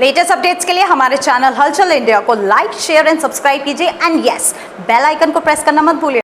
Latest updates के लिए हमारे चैनल हलचल इंडिया को लाइक, शेयर एंड सब्सक्राइब कीजिए एंड यस, बेल आइकन को प्रेस करना मत भूलिए।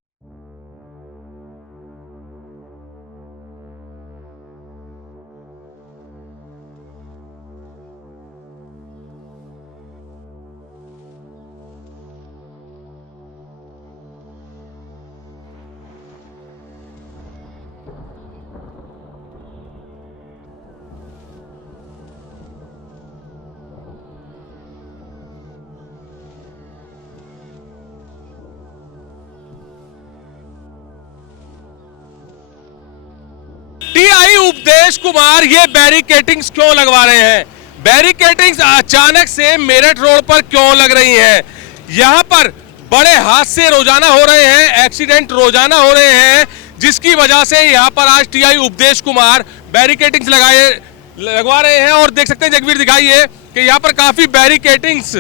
टीआई उपदेश कुमार ये बैरिकेटिंग्स क्यों लगवा रहे हैं? बैरिकेटिंग्स अचानक से मेरठ रोड पर क्यों लग रही हैं? यहाँ पर बड़े हादसे रोजाना हो रहे हैं, एक्सीडेंट रोजाना हो रहे हैं, जिसकी वजह से यहाँ पर आज टीआई उपदेश कुमार बैरिकेटिंग्स लगवा रहे हैं। और देख सकते हैं जगवीर दिखाइए कि यहाँ पर काफी बैरिकेटिंग्स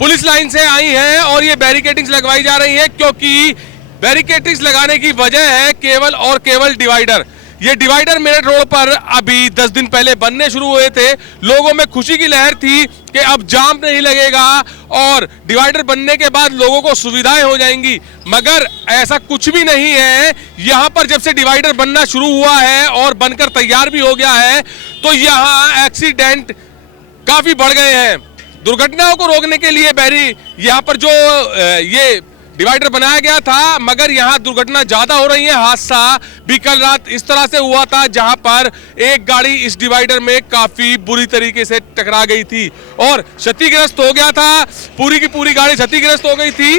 पुलिस लाइन से आई हैं और ये बैरिकेटिंग्स लगवाई जा रही है, क्योंकि बैरिकेटिंग्स लगाने की वजह है केवल और केवल डिवाइडर। ये डिवाइडर मेरठ रोड पर अभी 10 दिन पहले बनने शुरू हुए थे। लोगों में खुशी की लहर थी कि अब जाम नहीं लगेगा और डिवाइडर बनने के बाद लोगों को सुविधाएं हो जाएंगी, मगर ऐसा कुछ भी नहीं है। यहाँ पर जब से डिवाइडर बनना शुरू हुआ है और बनकर तैयार भी हो गया है, तो यहाँ एक्सीडेंट काफी बढ़ गए हैं। दुर्घटनाओं को रोकने के लिए यहाँ पर जो ये डिवाइडर बनाया गया था, मगर यहाँ दुर्घटना ज्यादा हो रही है। हादसा भी कल रात इस तरह से हुआ था, जहां पर एक गाड़ी इस डिवाइडर में काफी बुरी तरीके से टकरा गई थी और क्षतिग्रस्त हो गया था। पूरी की पूरी गाड़ी क्षतिग्रस्त हो गई थी।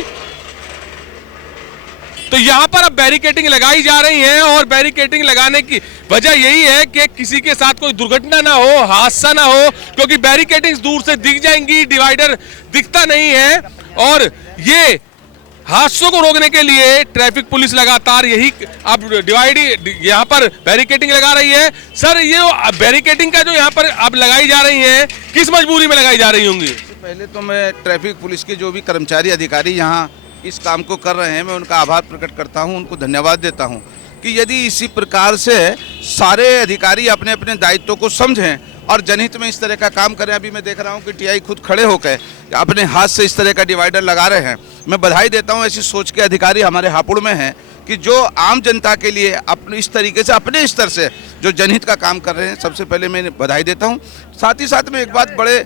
तो यहाँ पर अब बैरिकेटिंग लगाई जा रही है और बैरिकेटिंग लगाने की वजह यही है कि किसी के साथ कोई दुर्घटना ना हो, हादसा ना हो, क्योंकि बैरिकेटिंग दूर से दिख जाएंगी, डिवाइडर दिखता नहीं है। और ये हादसों को रोकने के लिए ट्रैफिक पुलिस लगातार यही अब यहाँ पर बैरिकेटिंग लगा रही है। सर, ये बैरिकेटिंग का जो यहाँ पर अब लगाई जा रही है, किस मजबूरी में लगाई जा रही होंगी? पहले तो मैं ट्रैफिक पुलिस के जो भी कर्मचारी अधिकारी यहाँ इस काम को कर रहे हैं, मैं उनका आभार प्रकट करता हूँ, उनको धन्यवाद देता हूँ कि यदि इसी प्रकार से सारे अधिकारी अपने अपने दायित्वों को समझें और जनहित में इस तरह का काम करें। अभी मैं देख रहा हूं कि टीआई खुद खड़े होकर अपने हाथ से इस तरह का डिवाइडर लगा रहे हैं। मैं बधाई देता हूं, ऐसी सोच के अधिकारी हमारे हापुड़ में हैं कि जो आम जनता के लिए अपने इस तरीके से अपने स्तर से जो जनहित का काम कर रहे हैं, सबसे पहले मैं बधाई देता हूं। साथ ही साथ में एक बात बड़े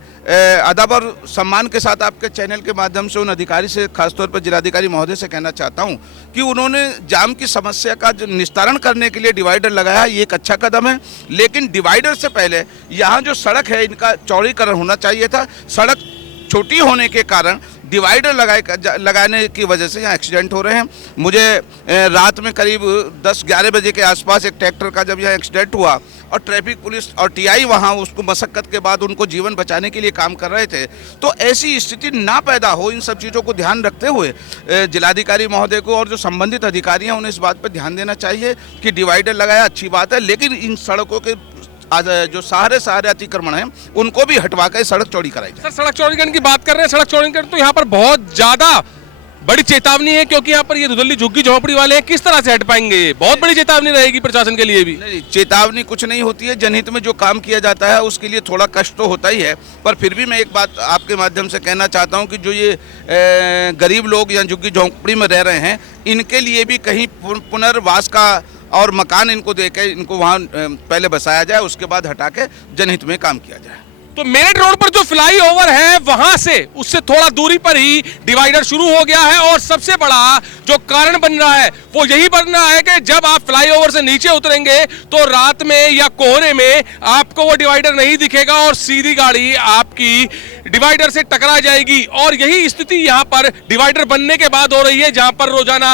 अदब और सम्मान के साथ आपके चैनल के माध्यम से उन अधिकारी से, खासतौर पर जिलाधिकारी महोदय से कहना चाहता हूं कि उन्होंने जाम की समस्या का जो निस्तारण करने के लिए डिवाइडर लगाया, ये एक अच्छा कदम है। लेकिन डिवाइडर से पहले यहाँ जो सड़क है, इनका चौड़ीकरण होना चाहिए था। सड़क छोटी होने के कारण डिवाइडर लगाने की वजह से यहाँ एक्सीडेंट हो रहे हैं। मुझे रात में करीब 10-11 बजे के आसपास एक ट्रैक्टर का जब यहाँ एक्सीडेंट हुआ और ट्रैफिक पुलिस और टीआई वहाँ उसको मशक्कत के बाद उनको जीवन बचाने के लिए काम कर रहे थे, तो ऐसी स्थिति ना पैदा हो, इन सब चीज़ों को ध्यान रखते हुए जिलाधिकारी महोदय को और जो संबंधित अधिकारी हैं उन्हें इस बात पर ध्यान देना चाहिए कि डिवाइडर लगाया अच्छी बात है, लेकिन इन सड़कों के जो सहारे अतिक्रमण हैं उनको भी हटवा कर सड़क चौड़ी कराई जाए। सर, सड़क चौड़ीकरण की बात कर रहे हैं, सड़क चौड़ीकरण तो यहाँ पर बहुत ज्यादा बड़ी चेतावनी है, क्योंकि यहाँ पर ये धुंधली झुग्गी झोंपड़ी वाले हैं, किस तरह से हट पाएंगे? बहुत बड़ी चेतावनी रहेगी प्रशासन के लिए भी। नहीं, चेतावनी कुछ नहीं होती है। जनहित में जो काम किया जाता है उसके लिए थोड़ा कष्ट तो होता ही है, पर फिर भी मैं एक बात आपके माध्यम से कहना चाहता हूँ कि जो ये गरीब लोग या झुग्गी झोंपड़ी में रह रहे हैं, इनके लिए भी कहीं पुनर्वास का और मकान इनको देके इनको वहाँ पहले बसाया जाए, उसके बाद हटा के जनहित में काम किया जाए। तो मेरठ रोड पर जो फ्लाईओवर है, वहां से उससे थोड़ा दूरी पर ही डिवाइडर शुरू हो गया है और सबसे बड़ा जो कारण बन रहा है वो यही बन रहा है कि जब आप फ्लाईओवर से नीचे उतरेंगे तो रात में या कोहरे में आपको वो डिवाइडर नहीं दिखेगा और सीधी गाड़ी आपकी डिवाइडर से टकरा जाएगी। और यही स्थिति यहाँ पर डिवाइडर बनने के बाद हो रही है, जहां पर रोजाना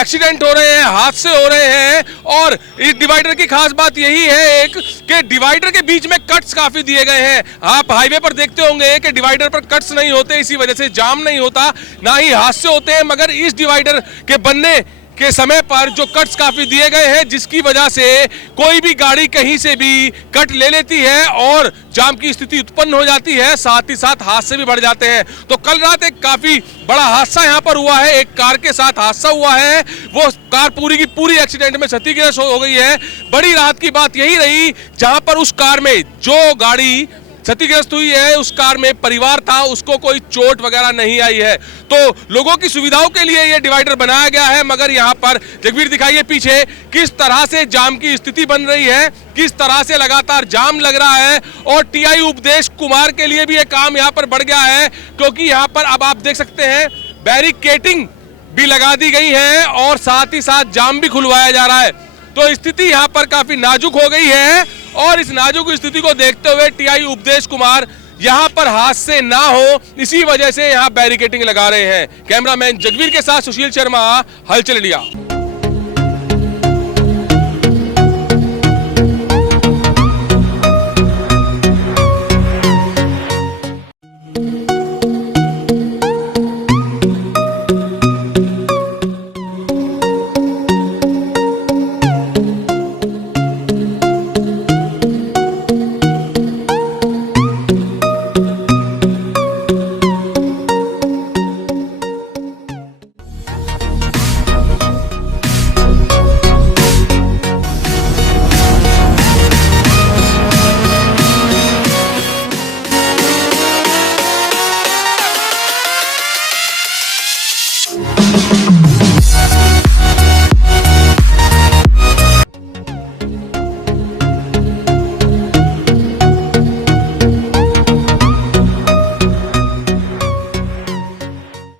एक्सीडेंट हो रहे हैं, हादसे हो रहे हैं। और इस डिवाइडर की खास बात यही है एक कि डिवाइडर के बीच में कट्स काफी दिए गए हैं। आप हाईवे पर देखते होंगे कि डिवाइडर पर कट्स नहीं होते, इसी वजह से जाम नहीं होता, ना ही हादसे होते हैं। मगर इस डिवाइडर के बनने के समय पर जो कट्स काफी दिए गए हैं, जिसकी वजह से कोई भी गाड़ी कहीं से भी कट ले लेती है और जाम की स्थिति उत्पन्न हो जाती है, साथ ही साथ हादसे भी बढ़ जाते हैं। तो कल रात एक काफी बड़ा हादसा यहाँ पर हुआ है, एक कार के साथ हादसा हुआ है। वो कार पूरी की पूरी एक्सीडेंट में क्षतिग्रस्त हो गई है। बड़ी राहत की बात यही रही जहां पर उस कार में जो गाड़ी क्षतिग्रस्त हुई है। उस कार में परिवार था, उसको कोई चोट वगैरह नहीं आई है। तो लोगों की सुविधाओं के लिए ये डिवाइडर बनाया गया है। मगर यहाँ पर जगवीर दिखाइए पीछे किस तरह से जाम की स्थिति बन रही है, किस तरह से लगातार जाम लग रहा है। और टीआई उपदेश कुमार के लिए भी ये काम यहाँ पर बढ़ गया है, क्योंकि यहाँ पर अब आप देख सकते हैं बैरिकेटिंग भी लगा दी गई है और साथ ही साथ जाम भी खुलवाया जा रहा है। तो स्थिति यहाँ पर काफी नाजुक हो गई है और इस नाजुक स्थिति को देखते हुए टीआई उपदेश कुमार यहाँ पर हादसे ना हो, इसी वजह से यहाँ बैरिकेटिंग लगा रहे हैं। कैमरामैन जगवीर के साथ सुशील शर्मा, हलचल इंडिया।